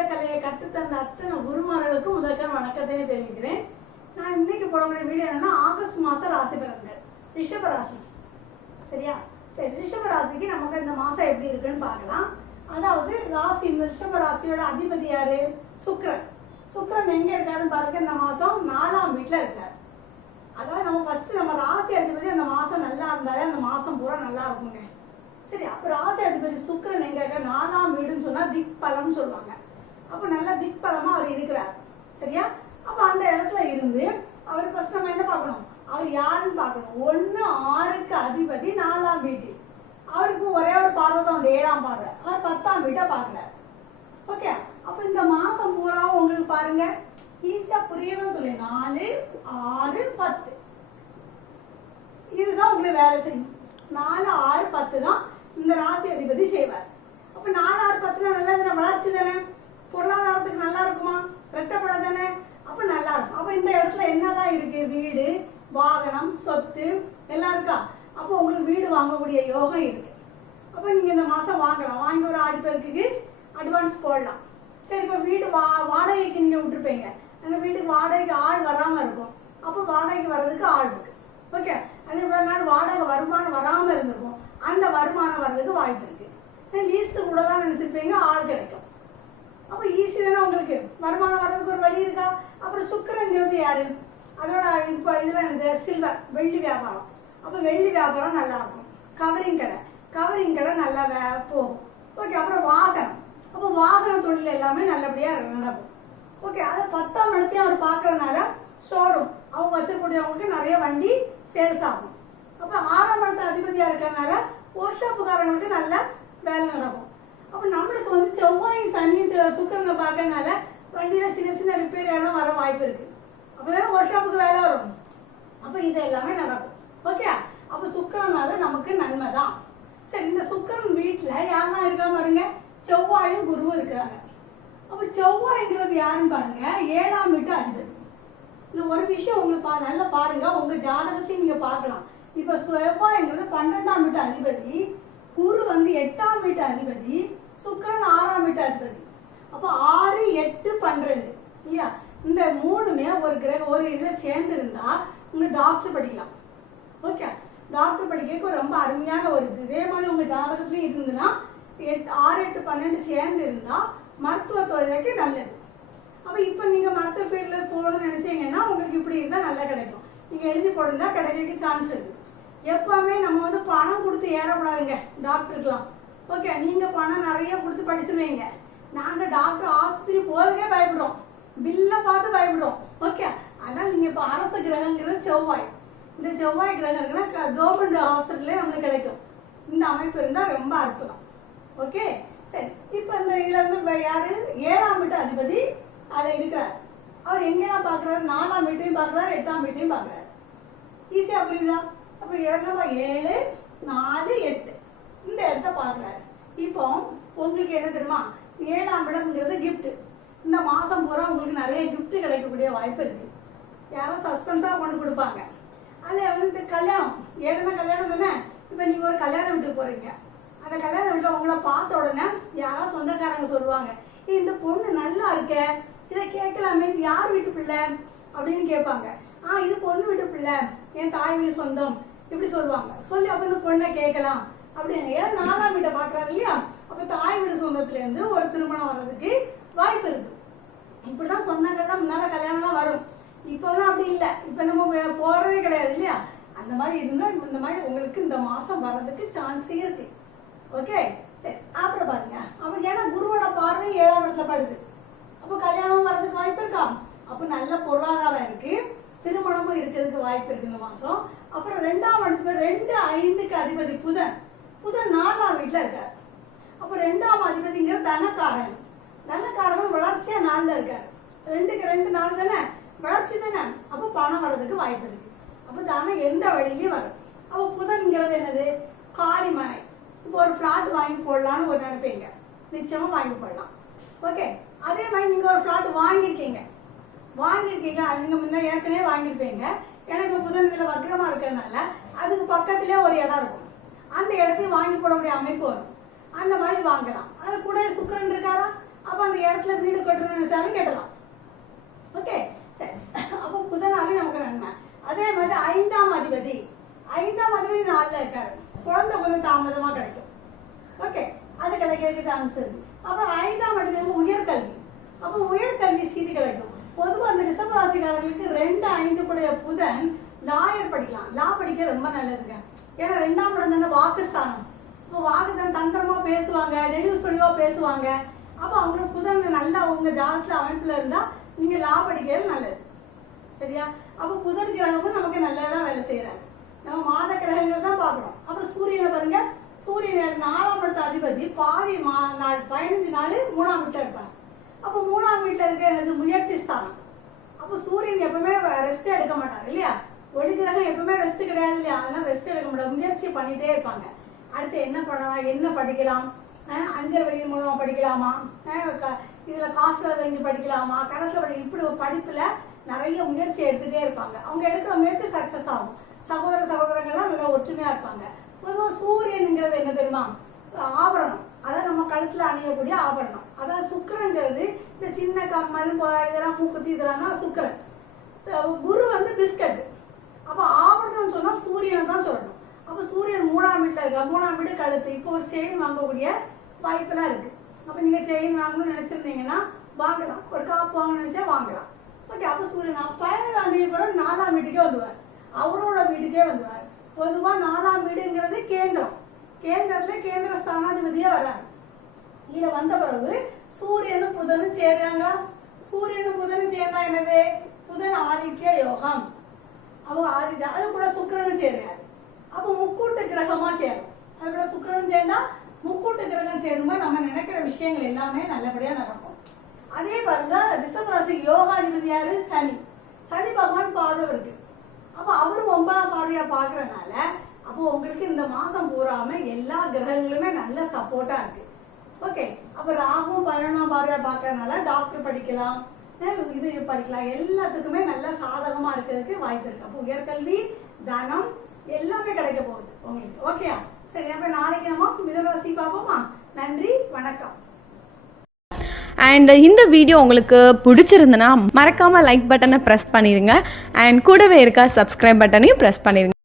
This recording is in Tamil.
கலையை கற்றுத்தந்த அத்தனை குருமார்களுக்கும் முதற்கண் வணக்கத்தையே தெரிவிக்கிறேன். நான் இன்னைக்கு போடக்கூடிய வீடியோ என்னன்னா ஆகஸ்ட் மாதம் ராசி பலன்கள். ரிஷப ராசி. சரியா? சரி ரிஷப ராசிக்கு நமக்கு இந்த மாதம் எப்படி இருக்குன்னு பார்க்கலாம். அதாவது ராசி இந்த ரிஷப ராசியோட அதிபதி யாரு? சுக்கரன். சுக்கரன் எங்க இருக்காருன்னு பாருங்க இந்த மாதம் நாலாம் வீட்டில் இருக்காரு. அதாவது நம்ம ஃபர்ஸ்ட் நம்ம ராசி அதிபதி அந்த மாதம் நல்லா இருந்தாலே அந்த மாதம் பூரா நல்லா இருக்குங்க. சரி அப்போ ராசி அதிபதி சுக்கரன் எங்க இருக்க நாலாம் வீடுன்னு சொன்னா திக் பலம்னு சொல்லுவாங்க. அப்போ நல்லா திக்பலமா அவர் இருக்கிறார். சரியா? அப்போ அந்த இடத்துல இருந்து அவர் ஃபஸ்ட் நம்ம என்ன பார்க்கணும்? அவர் யாருன்னு பார்க்கணும். ஒன்று ஆறுக்கு அதிபதி நாலாம் வீடு அவருக்கு ஒரே ஒரு பார்வை தான் உண்டு ஏழாம் பார்வை அவர் பத்தாம் வீட்டை பார்க்குறாரு. ஓகே அப்போ இந்த மாதம் பூராவும் உங்களுக்கு பாருங்க. ஈஸியாக புரியணும்னு சொல்லி நாலு ஆறு பத்து. இதுதான் உங்களுக்கு வேலை செய்யும். நாலு ஆறு பத்து தான் இந்த ராசி அதிபதி செய்வார். அப்போ நாலு ஆறு பத்துனா நல்லது தானே வளர்ச்சி தானே பொருளாதாரத்துக்கு நல்லா இருக்குமா ரெட்டப்பட தானே அப்போ நல்லா இருக்கும் அப்போ இந்த இடத்துல என்னெல்லாம் இருக்கு? வீடு வாகனம் சொத்து எல்லாம் இருக்கா? அப்போ உங்களுக்கு வீடு வாங்கக்கூடிய யோகம் இருக்கு. அப்போ நீங்கள் இந்த மாதம் வாங்கலாம். வாங்கி ஒரு ஆறு பேருக்கு அட்வான்ஸ் போடலாம். சரி இப்போ வீடு வா வாடகைக்கு நீங்கள் விட்டுருப்பீங்க. அந்த வீட்டுக்கு வாடகைக்கு ஆள் வராமல் இருக்கும். அப்போ வாடகைக்கு வர்றதுக்கு ஆள் இருக்கு. ஓகே? அது இவ்வளோ நாள் வாடகை வருமானம் வராமல் இருந்திருக்கும். அந்த வருமானம் வர்றதுக்கு வாய்ப்பு இருக்கு. லீஸ்ட்டு கூட தான் நினச்சிருப்பீங்க ஆள் தானே உங்களுக்கு வருமானம் வர்றதுக்கு ஒரு வழி இருக்கா? அப்புறம் சுக்கரங்கிறது யாரு? அதோட இப்போ இதில் இந்த சில்வர் வெள்ளி வியாபாரம். அப்போ வெள்ளி வியாபாரம் நல்லா இருக்கும். கவரிங் கடை. கவரிங் கடை நல்லா வே போகும். ஓகே அப்புறம் வாகனம். அப்போ வாகன தொழில் எல்லாமே நல்லபடியாக நடக்கும். ஓகே அதை பத்தாம் இடத்தையும் அவர் பார்க்கறதுனால ஷோரூம் அவங்க வச்சிருக்கக்கூடியவங்களுக்கு நிறைய வண்டி சேல்ஸ் ஆகும். அப்போ ஆறாம் இடத்து அதிபதியாக இருக்கிறதுனால ஒர்க் ஷாப்புக்காரங்களுக்கு நல்ல வேலை நடக்கும். அப்போ நம்மளுக்கு தண்ணி செவ்வாய் பார்க்கறதுனால வண்டியில் சின்ன சின்ன ரிப்பேர் எல்லாம் வர வாய்ப்பு இருக்கு. அப்போ தான் ஒர்க் ஷாப்புக்கு வேலை வரும். அப்போ இது எல்லாமே நடக்கும். ஓகே அப்போ சுக்கரனால நமக்கு நன்மை தான். சரி இந்த சுக்கரன் வீட்டில் யாரெல்லாம் இருக்கா பாருங்க? செவ்வாயும் குருவும் இருக்கிறாங்க. அப்போ செவ்வாய்ங்கிறது யாருன்னு பாருங்க? ஏழாம் வீட்டு அதிபதி. இந்த ஒரு விஷயம் உங்களுக்கு பா நல்லா பாருங்க. உங்க ஜாதகத்தையும் நீங்க பார்க்கலாம். இப்போ செவ்வாய்ங்கிறது பன்னெண்டாம் வீட்டு அதிபதி குரு வந்து எட்டாம் வீட்டு அதிபதி சுக்கரன் ஆறாம் வீட்டு அப்போ ஆறு எட்டு பன்னிரெண்டு. இல்லையா? இந்த மூணுமே ஒரு கிரக ஒரு இதில் சேர்ந்து இருந்தா உங்க டாக்டர் படிக்கலாம் ஓகே டாக்டர் படிக்க ரொம்ப அருமையான ஒரு இது. இதே மாதிரி உங்க ஜாதகத்துலயும் இருந்ததுன்னா எட்டு ஆறு எட்டு பன்னெண்டு சேர்ந்து இருந்தா மருத்துவ தொழிலுக்கு நல்லது. அப்போ இப்போ நீங்கள் மருத்துவ ஃபீல்டில் போகணும்னு நினச்சிங்கன்னா உங்களுக்கு இப்படி இருந்தால் நல்லா கிடைக்கும். நீங்கள் எழுதி போடுறதா கிடைக்கிறதுக்கு சான்ஸ் இருக்கு. எப்போவுமே நம்ம வந்து பணம் கொடுத்து ஏறக்கூடாதுங்க டாக்டருக்கெல்லாம் ஓகே நீங்கள் பணம் நிறைய கொடுத்து படிச்சுருவீங்க. நாங்கள் டாக்டர் ஆஸ்பத்திரி போகிறதுக்கே பயப்படுறோம். பில்லை பார்த்து பயப்படுறோம். ஓகே அதான் நீங்கள் இப்போ அரசு கிரகங்கிறது செவ்வாய். இந்த செவ்வாய் கிரகம் இருக்குன்னா கவர்மெண்ட் ஹாஸ்பிட்டலே நம்மளுக்கு கிடைக்கும். இந்த அமைப்பு இருந்தால் ரொம்ப அற்புதம். ஓகே சரி. இப்போ இந்த இதுல இருந்து யாரு? ஏழாம் வீட்டு அதிபதி அதில் இருக்கிறார். அவர் எங்கெல்லாம் பார்க்குறாரு? நாலாம் வீட்டையும் பார்க்குறாரு எட்டாம் வீட்டையும் பார்க்குறாரு. ஈஸியாக புரியுதா? அப்போ ஏழு நாலு எட்டு. இந்த இடத்த பார்க்குறாரு. இப்போ உங்களுக்கு என்ன தெரியுமா? ஏழாம் இடம்ங்கிறது கிஃப்ட் இந்த மாதம் பூரா உங்களுக்கு நிறைய கிஃப்ட் கிடைக்கக்கூடிய வாய்ப்பு இருக்கு. யாரும் சஸ்பென்ஸாக கொண்டு கொடுப்பாங்க. அதில் வந்து இந்த கல்யாணம். ஏழுமே கல்யாணம் தானே? இப்போ நீங்கள் ஒரு கல்யாண வீட்டுக்கு போகிறீங்க அந்த கல்யாண வீட்டில் உங்களை பார்த்த உடனே யாரோ சொந்தக்காரங்க சொல்லுவாங்க இந்த பொண்ணு நல்லா இருக்க. இதை கேட்கலாமே. இது யார் வீட்டு பிள்ளை? அப்படின்னு கேட்பாங்க. ஆ இது பொண்ணு வீட்டு பிள்ளை. என் தாய் வீடு சொந்தம். இப்படி சொல்லுவாங்க. சொல்லி அப்போ இந்த பொண்ணை கேட்கலாம். அப்படிங்க ஏன்னா நாலாம் வீட்டை பார்க்குறாரு இல்லையா? அப்போ தாய் வீடு சொந்தத்துலேருந்து ஒரு திருமணம் வர்றதுக்கு வாய்ப்பு இருக்கு. இப்படிதான் சொந்தங்கள்லாம் முன்னால கல்யாணம்லாம் வரும். இப்பெல்லாம் அப்படி இல்லை. இப்போ நம்ம போறதே கிடையாது இல்லையா? அந்த மாதிரி இருந்தால் இந்த மாதிரி உங்களுக்கு இந்த மாசம் வர்றதுக்கு சான்ஸே இருக்கு. ஓகே? சரி அப்புறம் பாருங்க. அவங்க ஏன்னா குருவோட பார்வை ஏழாம் இடத்துல படுது. அப்போ கல்யாணம் வர்றதுக்கு வாய்ப்பு இருக்கா? அப்போ நல்ல பொருளாதாரம் இருக்கு. திருமணமும் இருக்கிறதுக்கு வாய்ப்பு இருக்கு இந்த மாசம். அப்புறம் ரெண்டாம் இடத்துல ரெண்டு ஐந்துக்கு அதிபதி புதன். புதன் நாலாம் வீட்டில் இருக்கார். அப்போ ரெண்டாம் அதிபதிங்கிற தனக்காரன். தனக்காரன் வளர்ச்சியா நாளில் இருக்கார். ரெண்டுக்கு ரெண்டு நாள் தானே? வளர்ச்சி தானே? அப்போ பணம் வர்றதுக்கு வாய்ப்பு இருக்கு. அப்போ தனம் எந்த வழியிலையும் வரும். அப்போ புதன்ங்கிறது என்னது? காலிமனை இப்போ ஒரு ஃப்ளாட் வாங்கி போடலான்னு ஒரு நினைப்பீங்க. நிச்சயமா வாங்கி போடலாம். ஓகே அதே மாதிரி நீங்க ஒரு ஃப்ளாட் வாங்கியிருக்கீங்க. வாங்கியிருக்கீங்க. நீங்க முன்ன ஏற்கனவே வாங்கியிருப்பீங்க. எனக்கு புதன் இதில் வக்கிரமாக இருக்கிறதுனால அதுக்கு பக்கத்திலே ஒரு இடம் இருக்கும். அந்த இடத்தையும் வாங்கி போடக்கூடிய அமைப்பு வரும். அந்த மாதிரி வாங்கலாம். அதில் கூட சுக்கரன் இருக்காரா? அப்போ அந்த இடத்துல வீடு கட்டுறது நினைச்சாலும் கேட்டலாம். ஓகே சரி. அப்போ புதனாலே நமக்கு நன்மை. அதே மாதிரி ஐந்தாம் அதிபதி. ஐந்தாம் அதிபதி நாளில் இருக்காரு. குழந்தை கொஞ்சம் தாமதமாக கிடைக்கும். ஓகே அது கிடைக்கிறதுக்கு சான்ஸ் இருக்கு. அப்புறம் ஐந்தாம் அதிபதி உயர்கல்வி. அப்போ உயர்கல்வி சீட்டு கிடைக்கும். பொதுவாக அந்த ரிஷபராசிக்காரர்களுக்கு ரெண்டு ஐந்து கூடிய புதன் லாயர் படிக்கலாம். லா படிக்க ரொம்ப நல்லதுங்க. ஏன்னா ரெண்டாம் இடம் தானே வாக்குஸ்தானம். இப்போ வாக்குதான் தந்திரமா பேசுவாங்க நெளிவு சுழிவா பேசுவாங்க. அப்போ அவங்களுக்கு புதன் நல்லா உங்க ஜாதத்துல அமைப்புல இருந்தா நீங்க லா படிக்கிறது நல்லது. சரியா? அப்போ புதன் கிரகமும் நமக்கு நல்லதாக வேலை செய்கிறாரு நம்ம மாத கிரகங்கள் தான் பார்க்குறோம். அப்புறம் சூரியனை பாருங்க. சூரியன் நாலாம் இடத்த அதிபதி பாதி மா நாள் பதினஞ்சு நாள் மூணாம் வீட்டில் இருப்பார். அப்போ மூணாம் வீட்டில் இருக்க எனது முயற்சி ஸ்தானம். அப்போ சூரியன் எப்பவுமே ரெஸ்ட் எடுக்க மாட்டார் இல்லையா? ஒளி கிரகம் எப்பவுமே ரெஸ்ட் கிடையாது இல்லையா? அதனால ரெஸ்ட் எடுக்க முடியாது முயற்சி பண்ணிட்டே இருப்பாங்க. அடுத்து என்ன பண்ணலாம்? என்ன படிக்கலாம்? அஞ்சரை அஞ்சல் வழி மூலமா படிக்கலாமா? இதில் காசில் இதுல காசுல படிக்கலாமா? கரஸ்ல படி இப்படி ஒரு படிப்புல நிறைய முயற்சி எடுத்துட்டே இருப்பாங்க. அவங்க எடுக்கிற முயற்சி சக்சஸ் ஆகும். சகோதர சகோதரங்கள்லாம் நல்லா ஒற்றுமையா இருப்பாங்க. பொதுவாக சூரியனுங்கிறது என்ன தெரியுமா? ஆபரணம். அதான் நம்ம கழுத்துல அணியக்கூடிய ஆபரணம். அதான் சுக்கரங்கிறது இந்த சின்ன கம்மல் இதெல்லாம் மூக்குத்தி இதெல்லாம் தான் சுக்கிரன். குரு வந்து பிஸ்கட் அப்போ ஆபரணம் சொன்னால் சூரியனை தான் சொல்லணும். அப்போ சூரியன் மூணாம் வீட்டில் இருக்கா? மூணாம் வீடு கழுத்து. இப்போ ஒரு செயின் வாங்கக்கூடிய வாய்ப்பெல்லாம் இருக்குது அப்போ நீங்கள் செயின் வாங்கணும்னு நினச்சிருந்தீங்கன்னா வாங்கலாம். ஒரு காப்பு வாங்கணும்னு நினச்சா வாங்கலாம். ஓகே அப்போ சூரியன் பதினேழாம் தேதி பிறகு நாலாம் வீட்டுக்கே வந்துவார் அவரோட வீட்டுக்கே வந்துவார் பொதுவாக நாலாம் வீடுங்கிறது கேந்திரம். கேந்திரத்தில் கேந்திர ஸ்தானாதிபதியே வராரு. இதில் வந்த பிறகு சூரியனும் புதனும் சேர்றாங்க. சூரியனும் புதனும் சேர்ந்தா என்னது? புதன் ஆதித்ய யோகம். அப்போ ஆதித்யா அது கூட சுக்கிரனும் சேர்றாரு அப்போ முக்கூட்டு கிரகமா சேரும் அது கூட சுக்கிரன் சேர்ந்தா முக்கூட்டு கிரகம் சேரும்போது நம்ம நினைக்கிற விஷயங்கள் எல்லாமே நல்லபடியா நடக்கும் அதே பாருங்க ரிஷபராசி யோகாதிபதி யாரு சனி சனி பகவான் பார்வை இருக்கு அப்போ அவரும் ஒன்பதாம் பார்வையா பார்க்கறனால அப்போ உங்களுக்கு இந்த மாசம் பூராம எல்லா கிரகங்களுமே நல்ல சப்போர்ட்டா இருக்கு ஓகே அப்போ ராகும் பதினொன்றாம் பார்வையா பாக்குறதுனால டாக்டர் படிக்கலாம் இது படிக்கலாம். எல்லாத்துக்குமே நல்லா சாதகமா இருக்கிறதுக்கு வாய்ப்பு இருக்கு. அப்போ உயர்கல்வி தனம் எல்லாமே கிடைக்க போகுது உங்களுக்கு. ஓகேயா சரி அப்ப நாளைக்கு நம்ம மிதராசி பார்ப்போமா? நன்றி வணக்கம். அண்ட் இந்த வீடியோ உங்களுக்கு பிடிச்சிருந்தனா மறக்காமல் லைக் பட்டனை ப்ரெஸ் பண்ணிடுங்க அண்ட் கூடவே இருக்க சப்ஸ்கிரைப் பட்டனையும் ப்ரெஸ் பண்ணிடுங்க